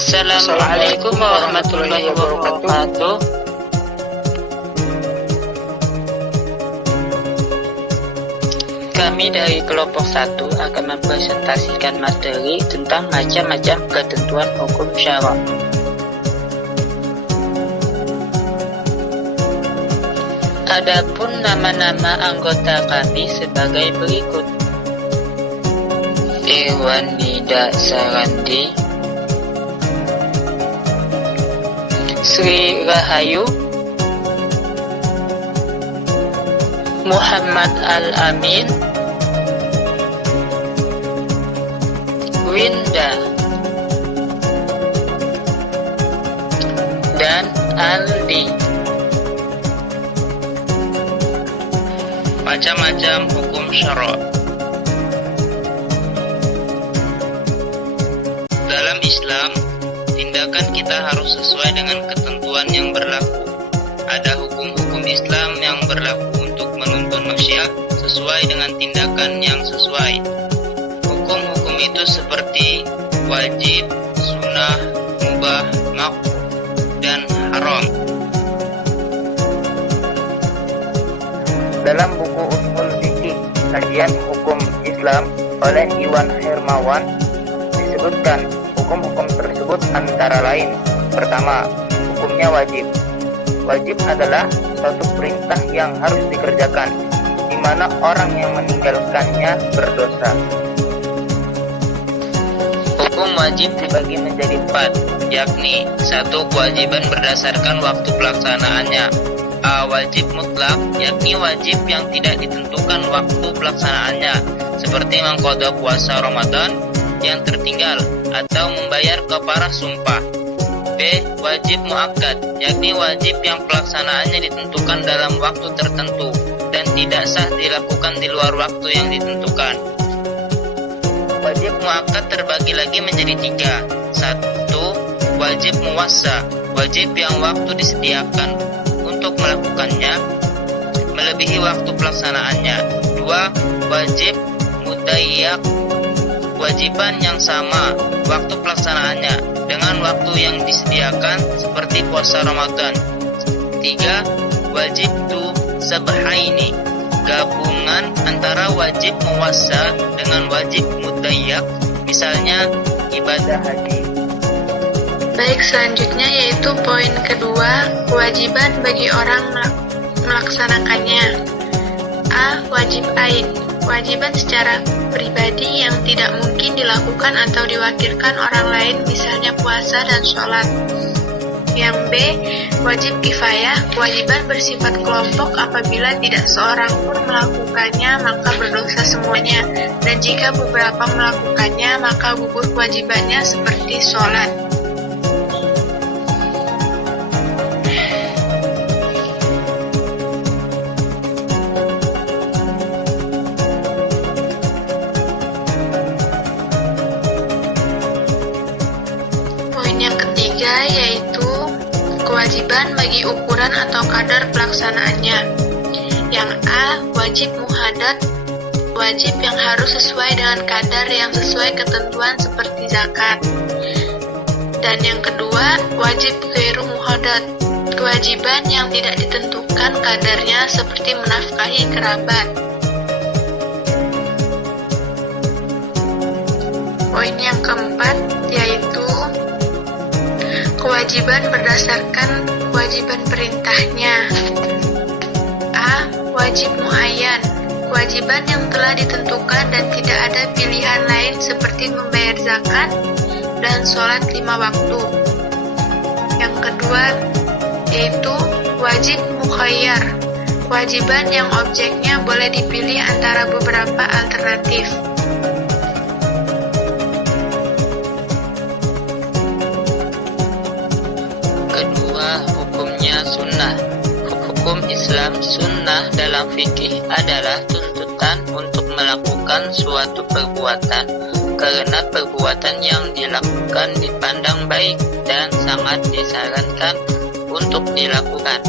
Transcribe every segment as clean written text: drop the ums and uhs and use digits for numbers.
Assalamualaikum warahmatullahi wabarakatuh. Kami dari kelompok 1 akan mempresentasikan materi tentang macam-macam ketentuan hukum syara. Adapun nama-nama anggota kami sebagai berikut: Irwan Nida Sarandi, Sri Rahayu, Muhammad Al-Amin, Winda, dan Aldi. Macam-macam hukum syara. Dalam Islam, tindakan kita harus sesuai dengan ketentuan yang berlaku. Ada hukum-hukum Islam yang berlaku untuk menuntun manusia sesuai dengan tindakan yang sesuai. Hukum-hukum itu seperti wajib, sunnah, mubah, makruh, dan haram. Dalam buku Ushul Fiqih Kajian Hukum Islam oleh Iwan Hermawan disebutkan hukum-hukum tersebut antara lain: pertama, hukumnya wajib. Wajib adalah suatu perintah yang harus dikerjakan, di mana orang yang meninggalkannya berdosa. Hukum wajib dibagi menjadi 4, yakni 1. Kewajiban berdasarkan waktu pelaksanaannya. A. Wajib mutlak, yakni wajib yang tidak ditentukan waktu pelaksanaannya, seperti mengqadha puasa Ramadan yang tertinggal atau membayar kafarah sumpah. B. Wajib muakkad, yakni wajib yang pelaksanaannya ditentukan dalam waktu tertentu dan tidak sah dilakukan di luar waktu yang ditentukan. Wajib muakkad terbagi lagi menjadi 3. 1. Wajib muwassa, wajib yang waktu disediakan untuk melakukannya melebihi waktu pelaksanaannya. 2. Wajib mudayyak, kewajiban yang sama waktu pelaksanaannya dengan waktu yang disediakan seperti puasa Ramadan. 3. Wajib tu sabhaini, gabungan antara wajib muwassa dengan wajib mudayyak, misalnya ibadah haji. Baik, selanjutnya yaitu poin kedua, kewajiban bagi orang melaksanakannya. A. Wajib ain, kewajiban secara pribadi yang tidak mungkin dilakukan atau diwakilkan orang lain, misalnya puasa dan sholat. Yang B. Wajib kifayah, kewajiban bersifat kelompok, apabila tidak seorang pun melakukannya maka berdosa semuanya, dan jika beberapa melakukannya maka gugur kewajibannya, seperti sholat. Yaitu kewajiban bagi ukuran atau kadar pelaksanaannya. Yang A. Wajib muhaddad, wajib yang harus sesuai dengan kadar yang sesuai ketentuan seperti zakat. Dan yang kedua, wajib ghairu muhaddad, kewajiban yang tidak ditentukan kadarnya seperti menafkahi kerabat. Poin yang keempat yaitu kewajiban berdasarkan kewajiban perintahnya. A. Wajib muayyan, kewajiban yang telah ditentukan dan tidak ada pilihan lain seperti membayar zakat dan sholat 5 waktu. Yang kedua yaitu wajib mukhayyar, kewajiban yang objeknya boleh dipilih antara beberapa alternatif. Hukumnya sunnah. Hukum Islam sunnah dalam fikih adalah tuntutan untuk melakukan suatu perbuatan karena perbuatan yang dilakukan dipandang baik dan sangat disarankan untuk dilakukan.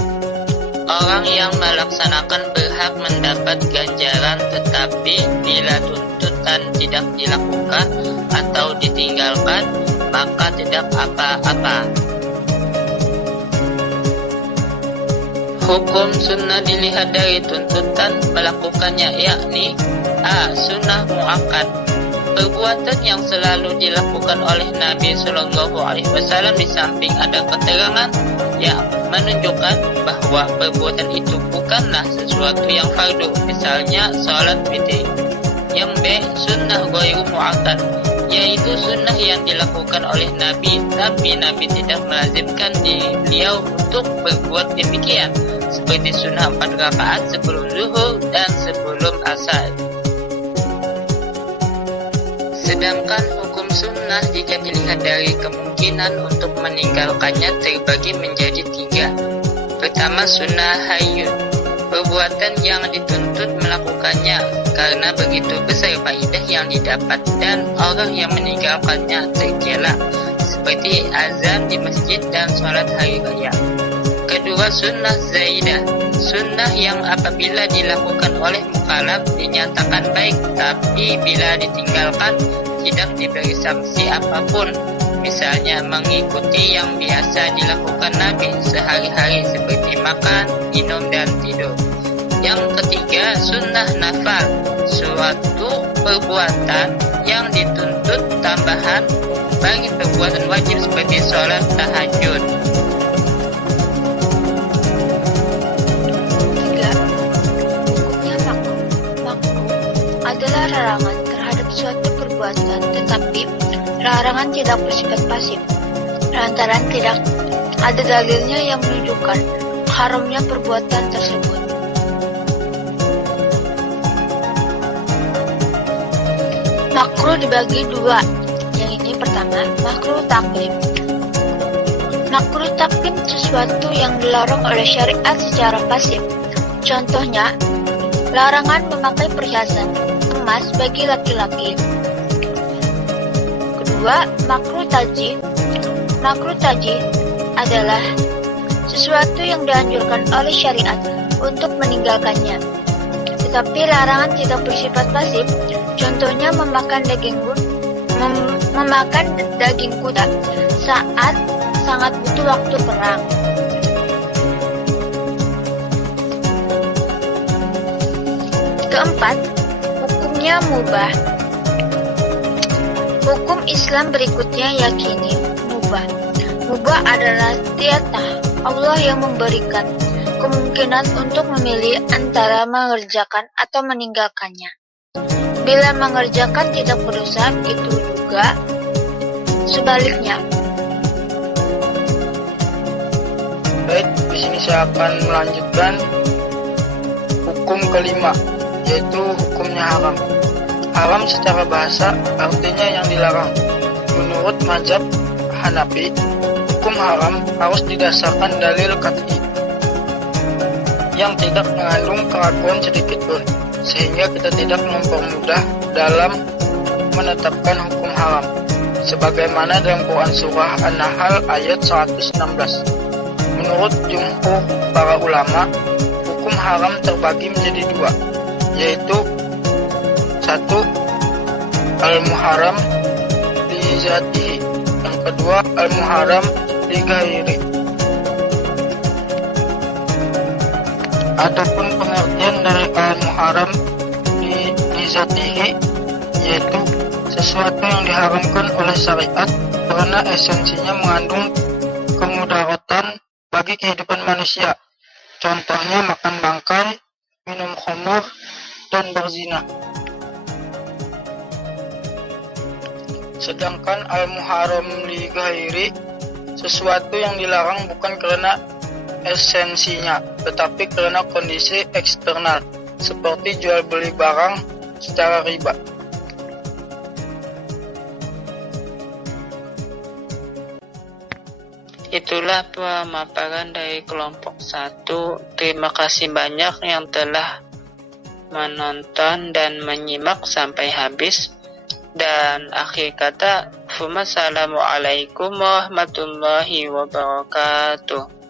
Orang yang melaksanakan berhak mendapat ganjaran, tetapi bila tuntutan tidak dilakukan atau ditinggalkan, maka tidak apa-apa. Hukum sunnah dilihat dari tuntutan melakukannya, yakni a. Sunnah muakkad, perbuatan yang selalu dilakukan oleh Nabi Shallallahu Alaihi Wasallam di samping ada keterangan yang menunjukkan bahwa perbuatan itu bukanlah sesuatu yang fardu, misalnya sholat witir. Yang b. Sunnah ghairu muakkad, yaitu sunnah yang dilakukan oleh Nabi, tapi Nabi tidak melazimkan beliau untuk berbuat demikian, seperti sunnah 4 rakaat sebelum zuhur dan sebelum asar. Sedangkan hukum sunnah jika dilihat dari kemungkinan untuk meninggalkannya terbagi menjadi 3. Pertama, sunnah hayyun, perbuatan yang dituntut melakukannya karena begitu besar faidah yang didapat dan orang yang meninggalkannya tercela, seperti azan di masjid dan sholat hari raya. Kedua, sunnah zaidah, sunnah yang apabila dilakukan oleh mukallaf dinyatakan baik, tapi bila ditinggalkan tidak diberi sanksi apapun, misalnya mengikuti yang biasa dilakukan Nabi sehari-hari seperti makan, minum, dan tidur. Yang ketiga, sunnah nafal, suatu perbuatan yang dituntut tambahan bagi perbuatan wajib seperti sholat tahajud. 3. Hukumnya makruh adalah larangan terhadap suatu perbuatan, tetapi larangan tidak bersifat pasif, lantaran tidak ada dalilnya yang menunjukkan haramnya perbuatan tersebut. Makruh dibagi 2. Yang ini pertama, makruh taklim. Makruh taklim sesuatu yang dilarang oleh syariat secara pasif. Contohnya, larangan memakai perhiasan emas bagi laki-laki. Kedua, makruh tajih. Makruh tajih adalah sesuatu yang dianjurkan oleh syariat untuk meninggalkannya, tetapi larangan tidak bersifat pasif. Contohnya memakan daging kuda saat sangat butuh waktu perang. Keempat, hukumnya mubah. Hukum Islam berikutnya yakini mubah. Mubah adalah titah Allah yang memberikan kemungkinan untuk memilih antara mengerjakan atau meninggalkannya. Bila mengerjakan tidak berdosa, begitu juga sebaliknya. Baik, di sini saya akan melanjutkan hukum kelima, yaitu hukumnya haram. Haram secara bahasa artinya yang dilarang. Menurut mazhab Hanafi, hukum haram harus didasarkan dalil qat'i yang tidak mengandung keraguan sedikit pun, sehingga kita tidak mempermudah dalam menetapkan hukum haram. Sebagaimana dalam Quran Surah An-Nahl ayat 116. Menurut jumhur para ulama, hukum haram terbagi menjadi 2, yaitu 1. Al-Muharram li zatihi, yang kedua Al-Muharram li ghairi. Adapun pengertian dari al-muharram li zatihi, yaitu sesuatu yang diharamkan oleh syariat karena esensinya mengandung kemudaratan bagi kehidupan manusia. Contohnya makan bangkai, minum khamur, dan berzina. Sedangkan al-muharram li ghairi, sesuatu yang dilarang bukan karena esensinya, tetapi karena kondisi eksternal, seperti jual beli barang secara riba. Itulah pemaparan dari kelompok 1. Terima kasih banyak yang telah menonton dan menyimak sampai habis. Dan akhir kata, Assalamualaikum warahmatullahi wabarakatuh.